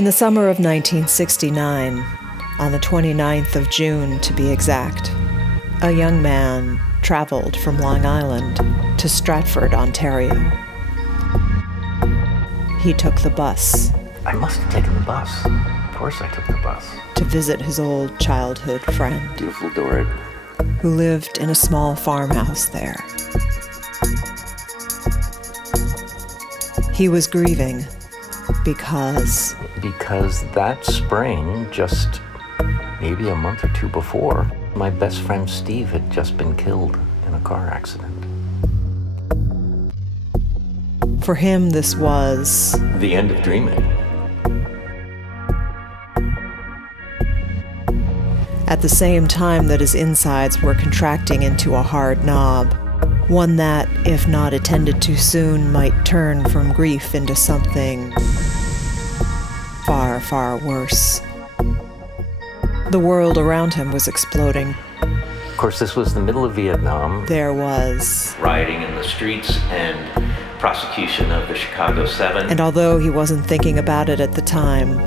In the summer of 1969, on the 29th of June to be exact, a young man traveled from Long Island to Stratford, Ontario. He took the bus. I must have taken the bus. Of course I took the bus. To visit his old childhood friend. Beautiful Dorrit. Who lived in a small farmhouse there. He was grieving because that spring, just maybe a month or two before, my best friend Steve had just been killed in a car accident. For him, this was the end of dreaming. At the same time that his insides were contracting into a hard knob, one that, if not attended to soon, might turn from grief into something far, far worse. The world around him was exploding. Of course, this was the middle of Vietnam. There was rioting in the streets and prosecution of the Chicago 7. And although he wasn't thinking about it at the time,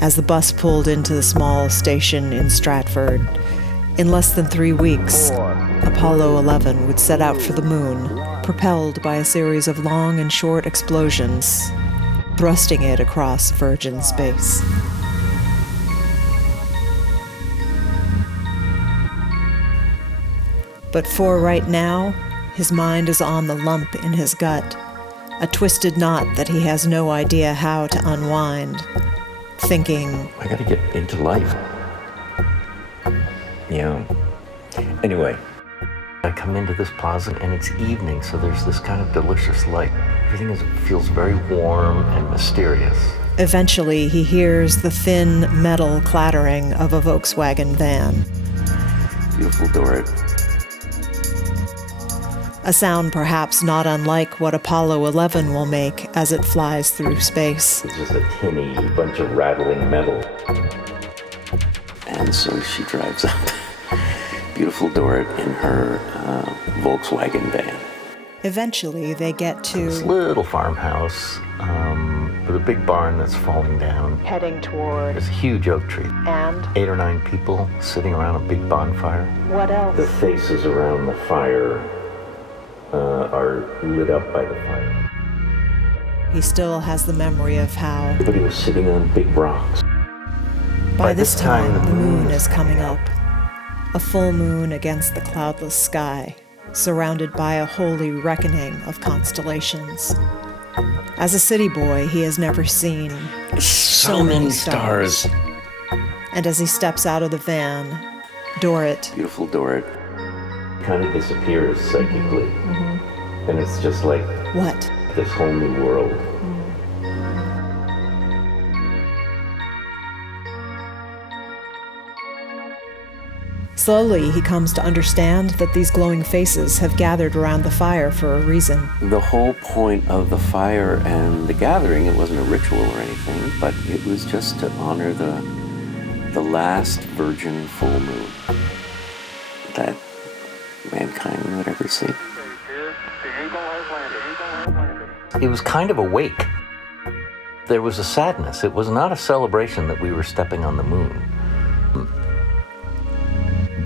as the bus pulled into the small station in Stratford, in less than 3 weeks, Apollo 11 would set out for the moon, propelled by a series of long and short explosions, thrusting it across virgin space. But for right now, his mind is on the lump in his gut, a twisted knot that he has no idea how to unwind, thinking, I gotta get into life. Yeah. Anyway, I come into this plaza and it's evening, so there's this kind of delicious light. Everything feels very warm and mysterious. Eventually, he hears the thin metal clattering of a Volkswagen van. Beautiful Dorrit. A sound perhaps not unlike what Apollo 11 will make as it flies through space. It's just a tinny bunch of rattling metal. And so she drives up. Beautiful Dorrit in her Volkswagen van. Eventually, they get to this little farmhouse with a big barn that's falling down. Heading toward There's a huge oak tree. And 8 or 9 people sitting around a big bonfire. What else? The faces around the fire are lit up by the fire. He still has the memory of how Everybody was sitting on big rocks. By this time, the moon is coming up. A full moon against the cloudless sky, surrounded by a holy reckoning of constellations. As a city boy, he has never seen so many stars. And as he steps out of the van, Dorrit, Beautiful Dorrit, kind of disappears psychically. Mm-hmm. And it's just like what? This whole new world. Slowly, he comes to understand that these glowing faces have gathered around the fire for a reason. The whole point of the fire and the gathering, it wasn't a ritual or anything, but it was just to honor the last virgin full moon that mankind would ever see. It was kind of a wake. There was a sadness. It was not a celebration that we were stepping on the moon.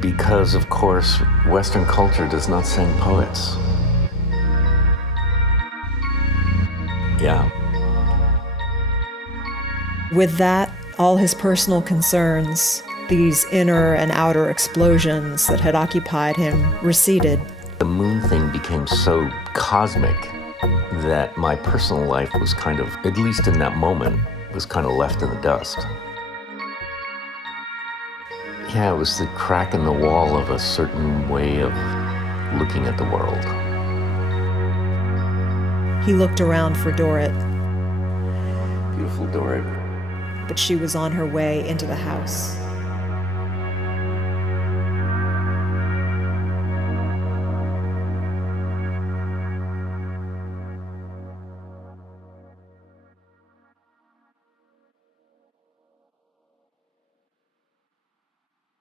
Because, of course, Western culture does not sing poets. Yeah. With that, all his personal concerns, these inner and outer explosions that had occupied him, receded. The moon thing became so cosmic that my personal life was kind of, at least in that moment, was kind of left in the dust. Yeah, it was the crack in the wall of a certain way of looking at the world. He looked around for Dorrit. Beautiful Dorrit. But she was on her way into the house.